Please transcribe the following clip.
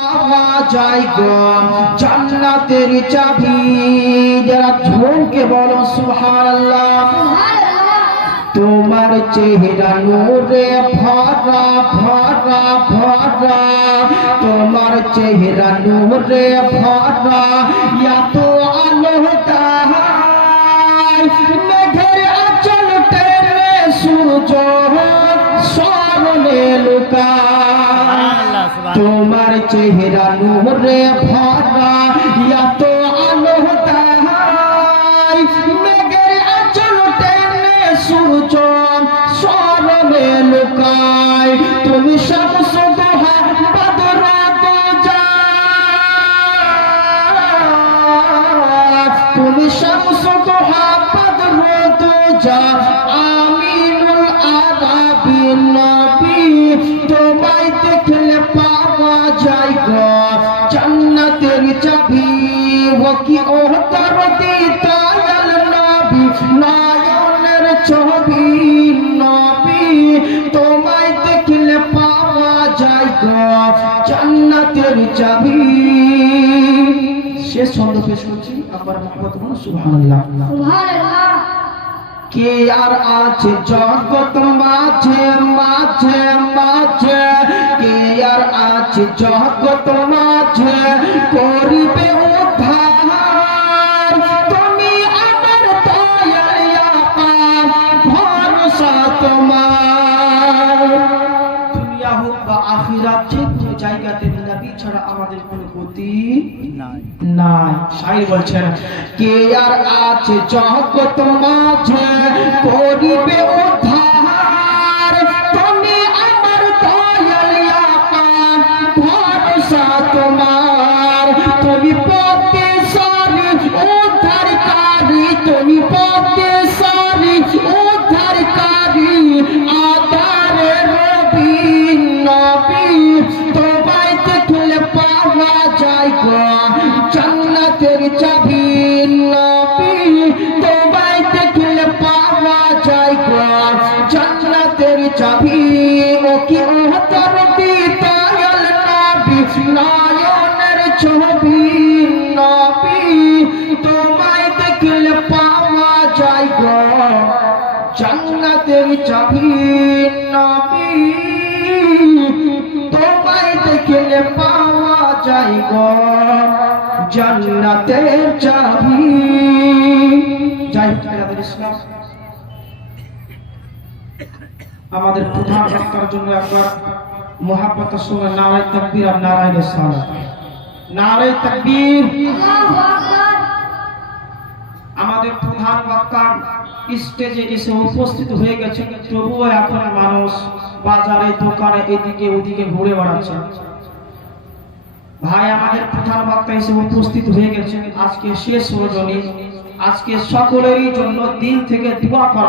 পাওয়া যায় গো জান্নাতের চাবি। যারা ঝুঁকে বলো সুবহানাল্লাহ। তোমার চেহারা নূরে ভরা ভরা ভরা। তোমার চেহারা নূরে ভরা এত আলো তাহার। মেঘের আচল টেনে সূর্য স্মরণে লুকায়। তোমার চেহারা নূরে ভরা তোমায় দেখলে পাওয়া যায় গো। জান্নাতের চাবি ও কি ও তায়াল নবী নয়নের ছবি নবী, তোমায় দেখলে পাওয়া যায় গো। জান্নাতের চাবি। শেষ ছন্দ পেশ করছি, আবার মহব্বত করুন সুবহানাল্লাহ। কে আর আছে? জগৎ মাঝে মাঝে মাঝে। কে আর আছে? জগৎ মাঝে করিবে উদ্ধার। তুমি আমার দয়ায়া ভরসা তোমার। দুনিয়া হোক বা জায়গাতে নবী ছাড়া আমাদের কোনো গতি নাই। বলছেন কে আর আছে মাঝে? করিবে উদ্ধার। তুমি আমার দয়াল আপন ভরসা তোমার। তুমি পথে জান্নাতের চাবি নবী তোমায় দেখলে পাওয়া যায় জান্নাতের চাবি ও কি ওহতর দিতায়াল নবী নয়নের ছবি নবী তোমায় দেখলে পাওয়া যায় জান্নাতের চাবি নবী তোমায় দেখলে পাওয়া যায় গো জান্নাতের চাবি। যাই হোক, ইসলাম। আমাদের প্রধান বক্তার জন্য একবার মহাব্বতের সঙ্গে নারায় তাকবীর আর নারায় সালাত নারায় তাকবীর। আমাদের প্রধান বক্তা স্টেজে এসে উপস্থিত হয়ে গেছেন তবুও এখন মানুষ বাজারে দোকানে এদিকে ওদিকে ঘুরে বেড়াচ্ছে। ভাই, আমাদের প্রধান বক্তা হিসেবে উপস্থিত হয়ে গেছেন। আজকে শেষ রজনী। আজকে সকলেরই জন্য দিন থেকে দোয়া করা।